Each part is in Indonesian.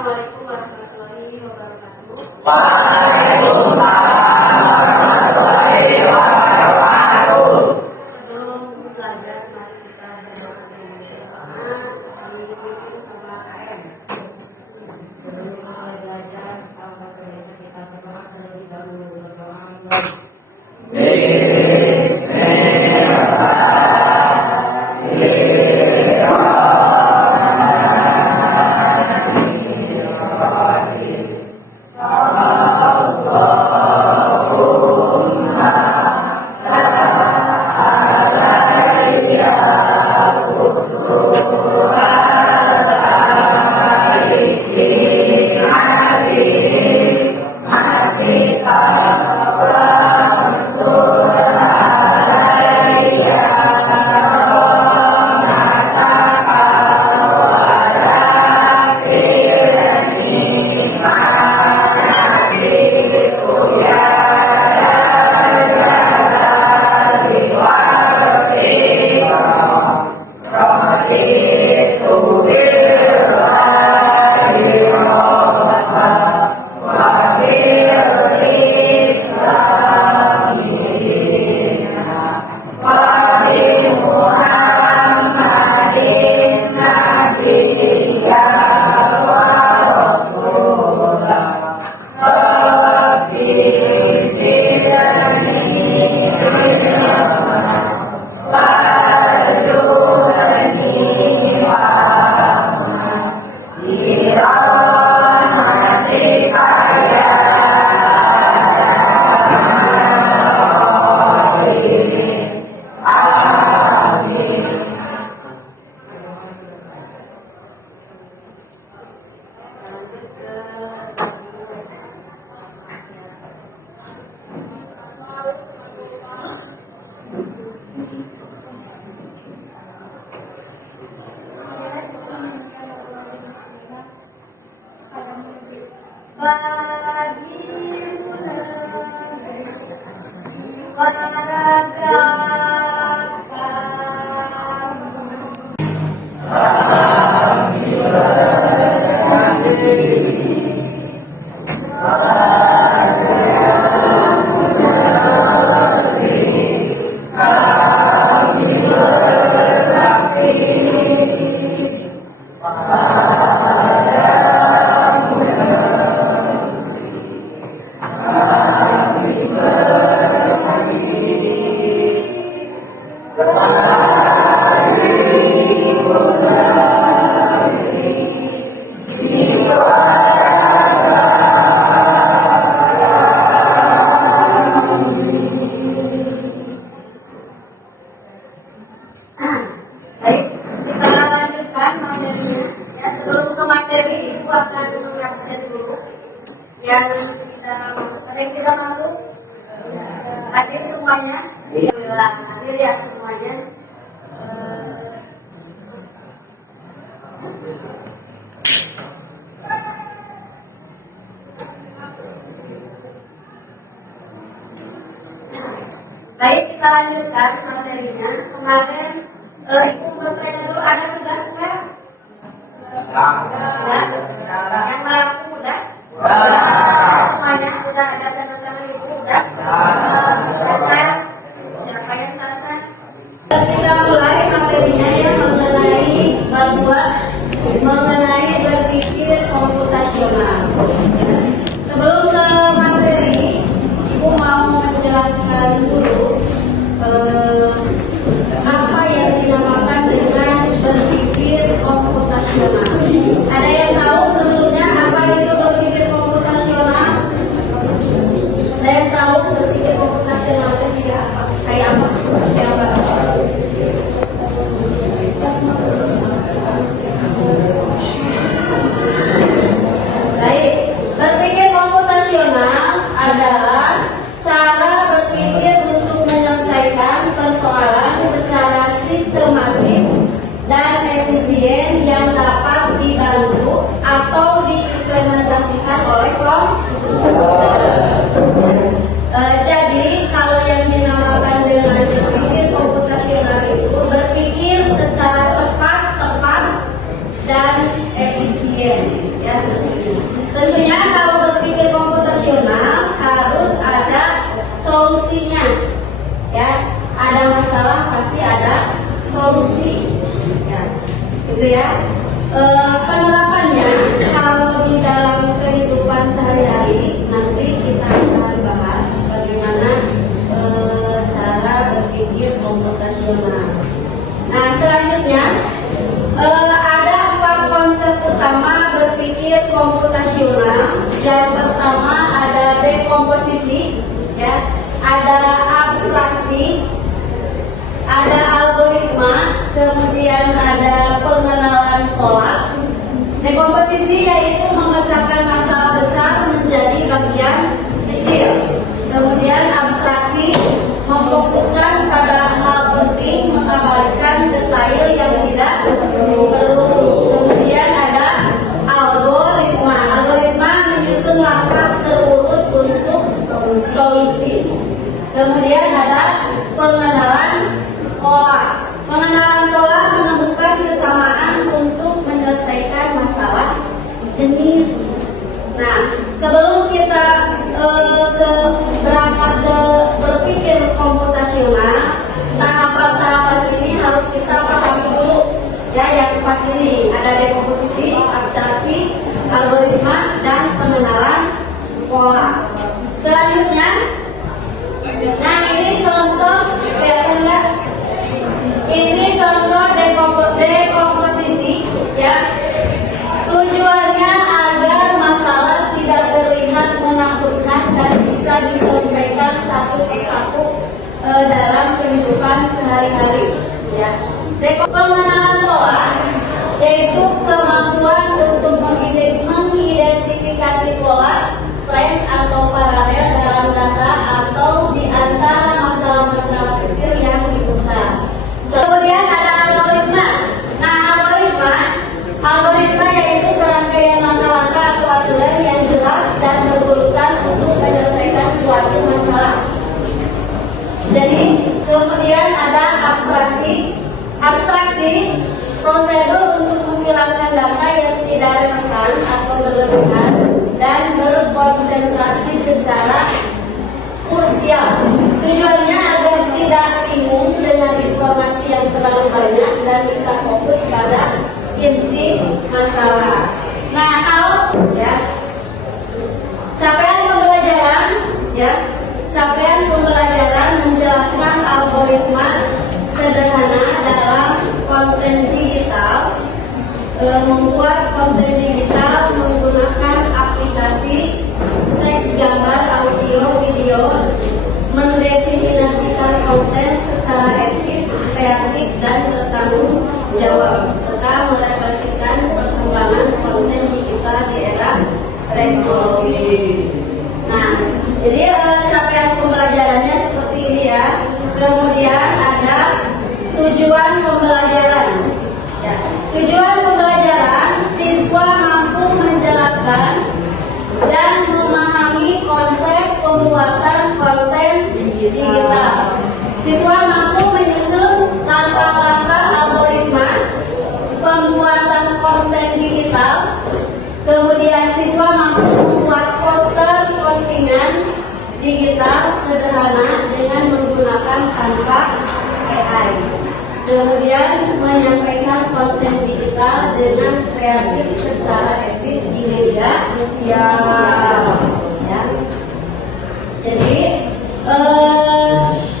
Assalamualaikum warahmatullahi wabarakatuh. Waalaikumsalam warahmatullahi wabarakatuh. Sebelum belajar, mari kita berdoa dengan doa sambil dipimpin sama KM. Sebelum kita belajar, kita berdoa terlebih dahulu. Baik, kita lanjutkan materinya. Ya, sebelum ke materi, Ibu akan menyaksikan dulu yang kita masuk. Ada yang tidak masuk? Hadir semuanya? Alhamdulillah, hadir ya semuanya. Baik, kita lanjutkan materinya. Kemarin Ibu bertanya dulu, ada tugas enggak? Udah? Yang melaku udah? Semuanya udah ada tanda-tanda Ibu udah? Baca. Siapa yang baca? Kita mulai materinya yang mengenai bantuan mengenai berpikir komputasional. Sebelum ke materi, Ibu mau menjelaskan dulu apa yang dinamakan dengan berpikir komputasional. Ada yang tahu sebelumnya apa itu berpikir komputasional? Ada yang tahu berpikir komputasional itu tidak apa? Kayak apa? Seperti apa? Baik, berpikir komputasional adalah cara berpikir untuk menyelesaikan persoalan secara sistematis dan efisien yang dapat dibantu atau diimplementasikan oleh komputer. Jadi kalau yang dinamakan dengan berpikir komputasional itu berpikir secara cepat, tepat, dan efisien. Ya. Tentunya kalau berpikir komputasional harus ada solusinya. Ya, ada masalah pasti ada solusi. Ya, gitu ya. Penerapannya kalau di dalam kehidupan sehari-hari nanti kita akan bahas bagaimana cara berpikir komputasional. Nah, selanjutnya ada 4 konsep utama berpikir komputasional. Yang pertama ada dekomposisi, ya, ada abstraksi, ada algoritma, kemudian ada pengenalan pola. Dekomposisi yaitu memecahkan masalah besar menjadi bagian kecil. Kemudian abstraksi memfokuskan pada hal penting, mengabaikan detail yang tidak perlu. Kemudian ada algoritma. Algoritma menyusun langkah terurut untuk solusi. Kemudian ada pengenalan pola. Pengenalan pola menemukan kesamaan untuk menyelesaikan masalah jenis. Nah, sebelum kita berangkat ke berpikir komputasional, tahapan-tahapan ini harus kita pahami dulu. Ya, yang 4 ini ada dekomposisi, abstraksi, algoritma, dan pengenalan pola. Selanjutnya, nah ini contoh, kelihatan nggak? Ini contoh dekomposisi, ya. Tujuannya agar masalah tidak terlihat menakutkan dan bisa diselesaikan satu persatu dalam kehidupan sehari-hari. Ya. Pengenalan pola yaitu kemampuan untuk mengidentifikasi pola, tren atau paralel dalam data atau di antara masalah-masalah kecil yang besar. Kemudian ada algoritma. Nah, algoritma yaitu serangkaian langkah-langkah atau aturan yang jelas dan berurutan untuk menyelesaikan suatu masalah. Jadi, kemudian ada abstraksi. Abstraksi prosedur untuk menghilangkan data yang tidak relevan atau berlebihan dan berkonsentrasi secara krusial. Tujuannya agar tidak bingung dengan informasi yang terlalu banyak dan bisa fokus pada inti masalah. Nah, kalau ya capaian pembelajaran menjelaskan algoritma sederhana dalam konten digital, membuat konten digital menggunakan aplikasi teks, gambar, audio, video, mendefinisikan konten secara etis, kreatif, dan bertanggung jawab, serta merefleksikan perkembangan konten digital di era teknologi. Nah, jadi capaian pembelajarannya seperti ini ya. Kemudian ada tujuan pembelajaran. Ya. Tujuan pembelajaran, siswa mampu menjelaskan dan memahami konsep pembuatan konten digital. Siswa mampu menyusun langkah-langkah algoritma pembuatan konten digital. Kemudian siswa mampu membuat postingan digital sederhana dengan menggunakan Canva AI. Kemudian menyampaikan konten digital dengan kreatif secara etis di media sosial. Ya. Jadi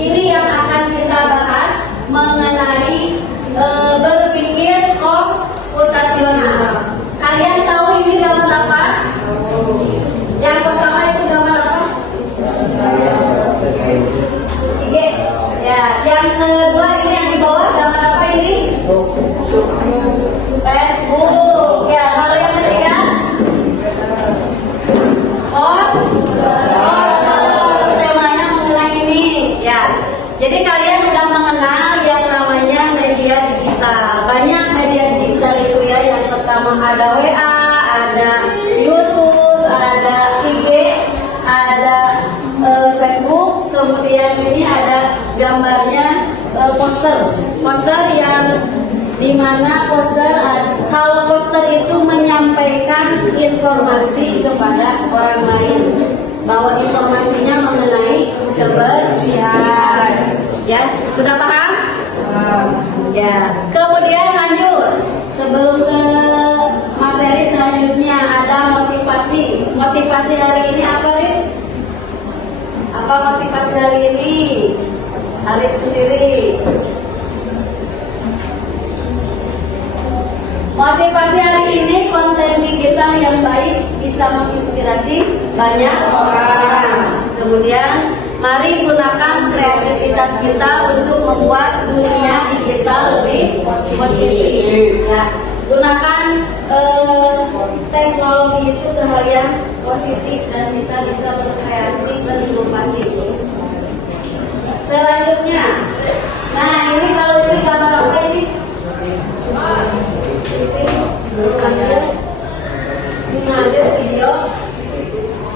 ini yang akan kita bahas mengenai berpikir komputasional. Kalian tahu ini gambar apa? Yang pertama itu gambar apa? Ya, yang kedua ini yang di bawah gambar apa ini? Facebook. Ya, kalau yang ketiga? Temanya mengenai ini. Ya, jadi kalian sudah mengenal yang namanya media digital. Banyak media digital itu ya. Yang pertama ada WA, ada YouTube, ada IG, ada Facebook. Kemudian ini ada gambarnya poster yang dimana kalau poster itu menyampaikan memberikan informasi kepada orang lain bahwa informasinya mengenai kebersihan. Ya, sudah paham? Ya. Kemudian lanjut. Sebelum ke materi selanjutnya ada motivasi. Motivasi hari ini apa, Rik? Apa motivasi hari ini? Arif sendiri. Motivasi hari ini konten digital yang baik bisa menginspirasi banyak orang. Kemudian mari gunakan kreativitas kita untuk membuat dunia digital lebih positif. Ya, gunakan teknologi itu ke hal yang positif dan kita bisa berkreasi dan inovasi. Selanjutnya, nah ini kalau ini gambar apa ini? Mengambil video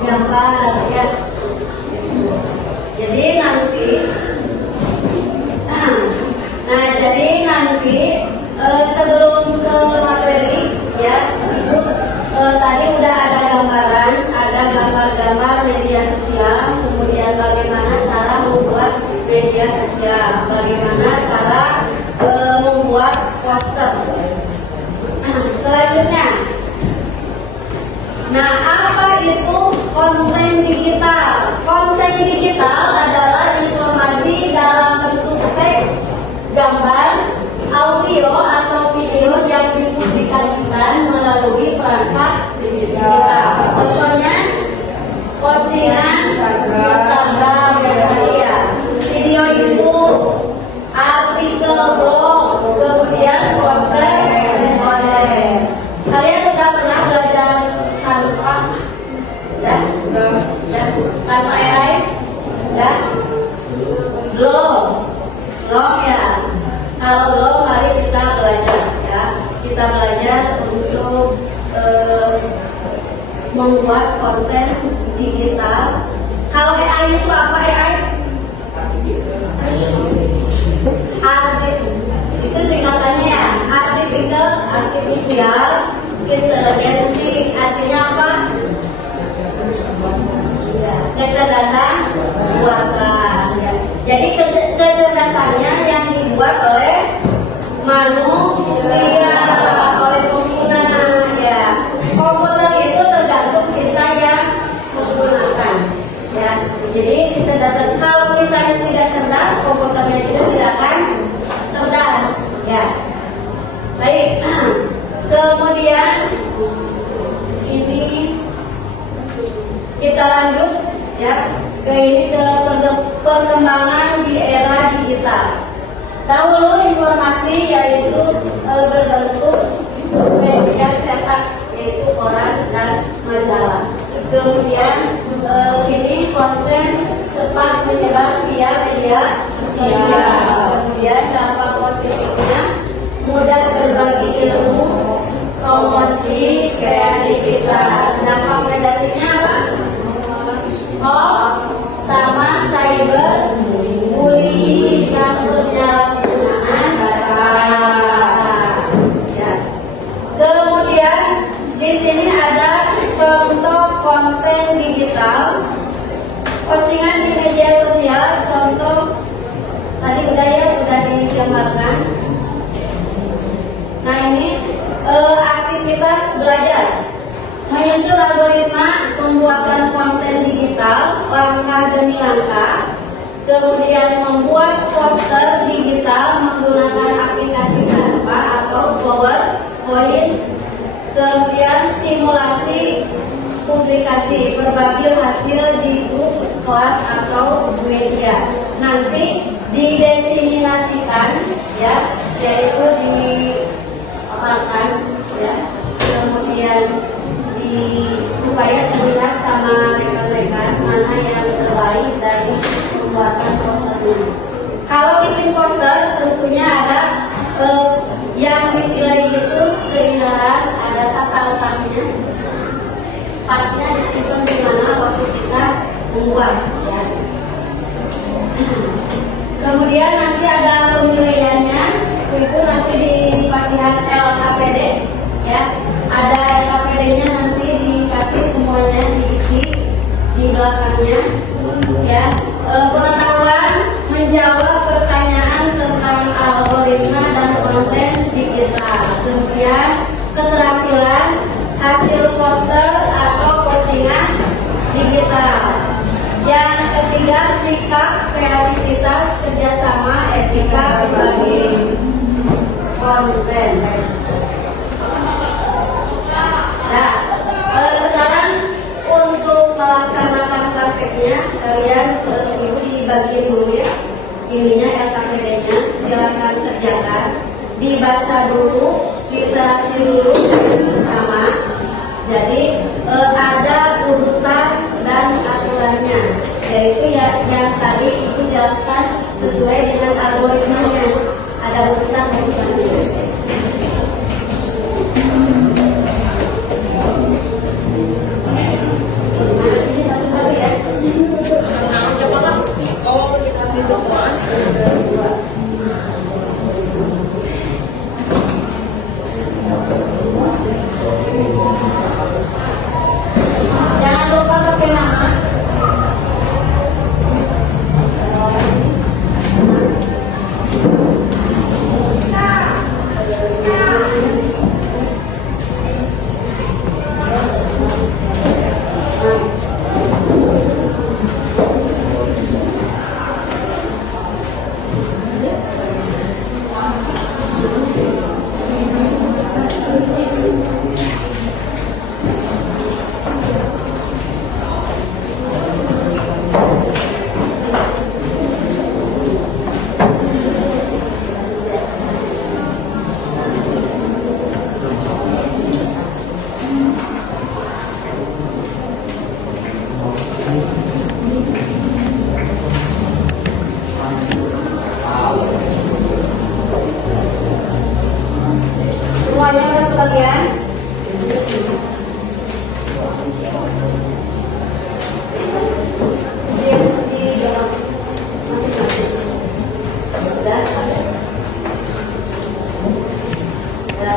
gambar ya. Jadi nanti sebelum ke materi ya, Ibu tadi udah ada gambaran, ada gambar-gambar media sosial, kemudian bagaimana cara membuat media sosial, bagaimana cara membuat poster. Selanjutnya, nah apa itu konten digital? Konten digital adalah informasi dalam bentuk teks, gambar, audio atau video yang dipublikasikan melalui perangkat digital. Contohnya, postingan Instagram, ya, video YouTube, artikel blog, kemudian poster. Kalian sudah pernah belajar Canva? Ya? Canva AI? Ya? Belum ya. Kalau belum, mari kita belajar ya. Kita belajar untuk membuat konten digital. Kalau AI itu apa AI? Itu singkatannya ya, artificial intelligence. Artinya apa? Kecerdasan buatan ya. Jadi kecerdasannya yang dibuat oleh manusia, oleh pengguna ya. Komputer itu tergantung kita yang menggunakan ya. Jadi kecerdasan, kalau kita yang tidak cerdas, komputernya juga tidak akan cerdas ya. Baik. Kemudian ini kita lanjut ya ke perkembangan di era digital. Dahulu informasi yaitu berbentuk media cetak, yaitu koran dan majalah. Kemudian kini konten cepat menyebar via media sosial. Kemudian dampak positifnya mudah berbagi ilmu, promosi, kreativitas. Dampak negatifnya apa? Hoax sama cyber bullying dan penyalahgunaan data. Ya. Kemudian di sini ada contoh konten digital, postingan di media sosial. Contoh tadi udah digambarkan. Nah ini aktivitas belajar, menyusun algoritma pembuatan konten digital langkah demi langkah, kemudian membuat poster digital menggunakan aplikasi Canva atau PowerPoint, kemudian simulasi publikasi, berbagi hasil di grup kelas atau media, nanti didiseminasikan ya, yaitu diapakan ya, kemudian supaya terlihat sama rekan-rekan mana yang terbaik dari pembuatan posternya. Kalau bikin poster tentunya ada yang ditilai itu keindahan, ada tata letaknya, pasnya disimpan di mana waktu kita membuat ya. Kemudian nanti ada penilaiannya, itu nanti di pasihan LKPD ya, ada LKPD-nya belakangnya. Ya, pengetahuan menjawab pertanyaan tentang algoritma dan konten digital. Kemudian keterampilan hasil poster atau postingan digital. Yang ketiga, sikap, kreativitas, kerjasama, etika, berbagi konten. Nah, sekarang untuk melaksanakan prakteknya, kalian ibu dibagi dulu ya, ininya LKPD-nya, silakan kerjakan, dibaca dulu, literasi dulu bersama. Jadi ada urutan dan aturannya, yaitu ya yang tadi itu jelaskan sesuai dengan algoritmanya, ada urutan dan aturannya. Nah, ini satu-satu ya. Nah, coba lah. Oh, kita mikrofon. Jangan lupa pakai nama. Semuanya udah kebagian? Di dalam masing-masing. Udah? Udah.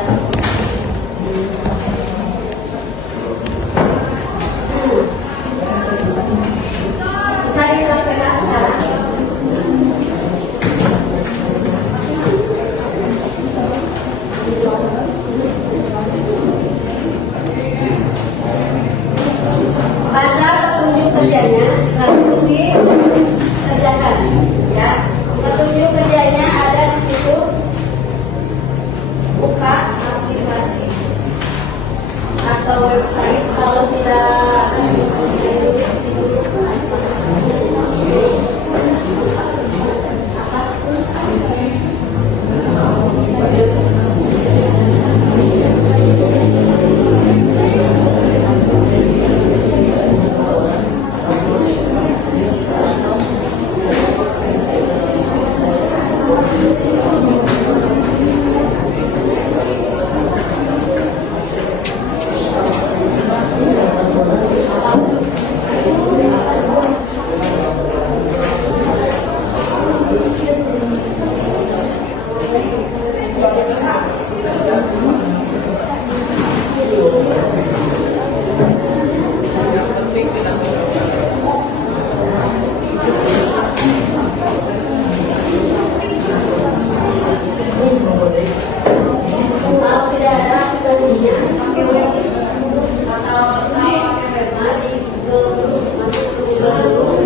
Bisa dipraktekkan sekarang. Baca petunjuk kerjanya, lalu dikerjakan. Ya, petunjuk kerjanya ada di situ. Buka aplikasi atau website kalau tidak. Kalau tidak ada aplikasinya, pakai web atau pakai web di Google, masuk ke Google dulu.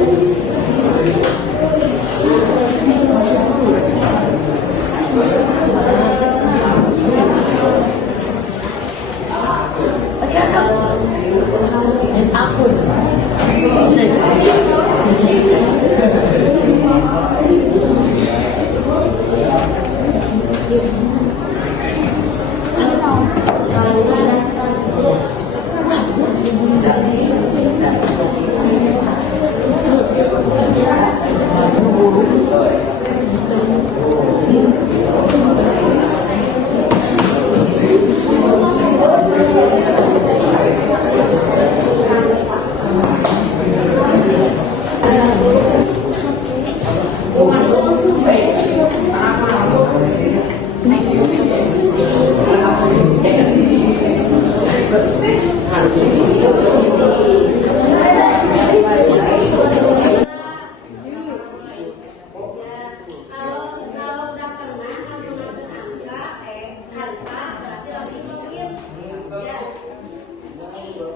Dan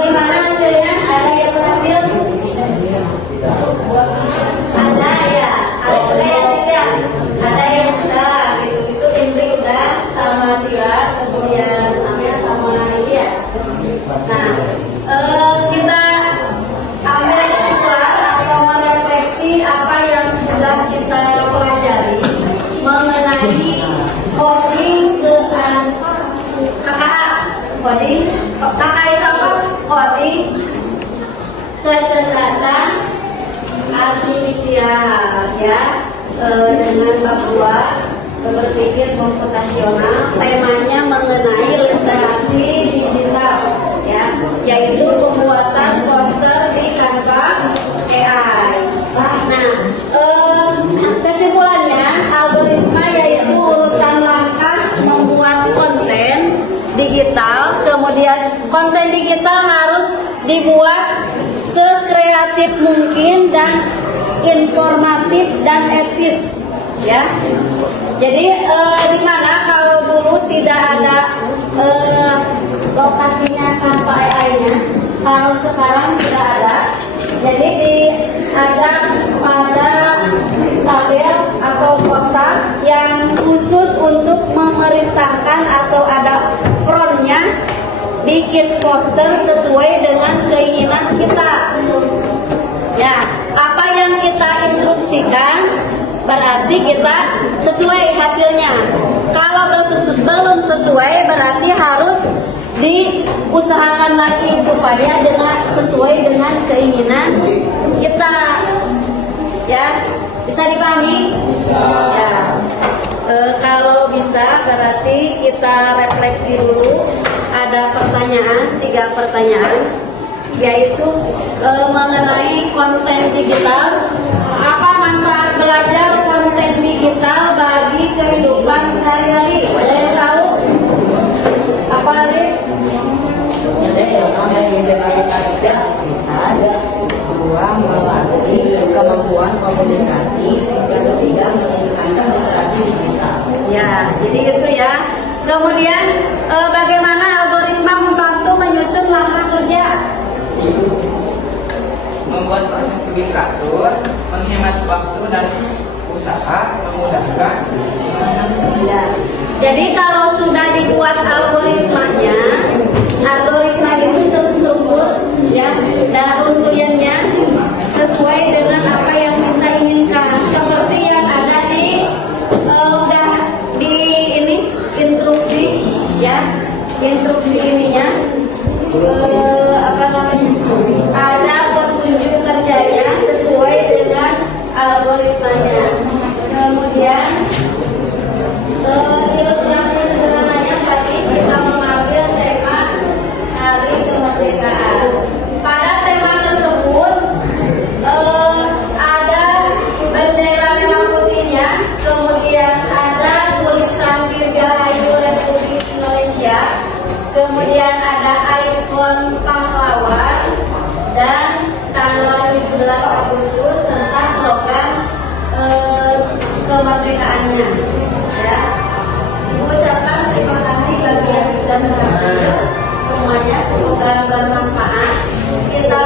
gimana hasilnya? Ada yang berhasil? Ada ya, ada yang tidak, ada yang bisa gitu-gitu. Indri udah sama Tira, kemudian Amel sama ini ya. Nah, kita ambil kesimpulan atau merefleksi apa yang sudah kita pelajari mengenai coding ke KKA. Coding, KKA itu apa? Coding kecerdasan artifisial ya, dengan bab 2 berpikir komputasional. Temanya mengenai literasi digital ya, yaitu pembuatan poster di Canva AI. Nah, kesimpulannya algoritma yaitu urutan langkah membuat konten digital. Kemudian konten digital harus dibuat sekreatif mungkin dan informatif dan etis ya. Jadi di mana kalau dulu tidak ada lokasinya Canva AI-nya, kalau sekarang sudah ada. Jadi ada pada tabel atau kotak yang khusus untuk memerintahkan atau ada prompt-nya, bikin poster sesuai dengan keinginan kita. Ya, apa yang kita instruksikan berarti kita sesuai hasilnya. Kalau belum sesuai berarti harus diusahakan lagi supaya sesuai dengan keinginan kita. Ya, bisa dipahami? Ya. Kalau bisa berarti kita refleksi dulu. Ada pertanyaan, 3 pertanyaan, yaitu mengenai konten digital. Apa manfaat belajar konten digital bagi kehidupan sehari-hari? Ada yang tahu? Apa Arif? Jadi yang namanya aktivitas kedua melatih kemampuan komunikasi, yang ketiga meningkatkan literasi digital. Ya, jadi itu ya. Kemudian bagaimana algoritma membantu menyusun langkah kerja? Membuat proses lebih teratur, menghemat waktu dan usaha, memudahkan. Ya. Jadi kalau sudah dibuat algoritmanya, algoritma itu terstruktur ya, dan runtutannya sesuai dengan apa yang kita inginkan. Seperti yang ada di udah di ini instruksi ya, instruksi ininya apa namanya, ada petunjuk kerjanya sesuai dengan algoritmanya. Kemudian ilustrasi sederhananya tadi kita mengambil tema Hari Kemerdekaan. Pada tema tersebut ada bendera merah putihnya, kemudian ada tulisan Dirgahayu Republik Indonesia, kemudian ada ikon pahlawan dan tanggal 17 Agustus serta slogan kemerdekaannya. Ya, Ibu ucapkan terima kasih bagi yang sudah berhasil semuanya, semoga bermanfaat. Kita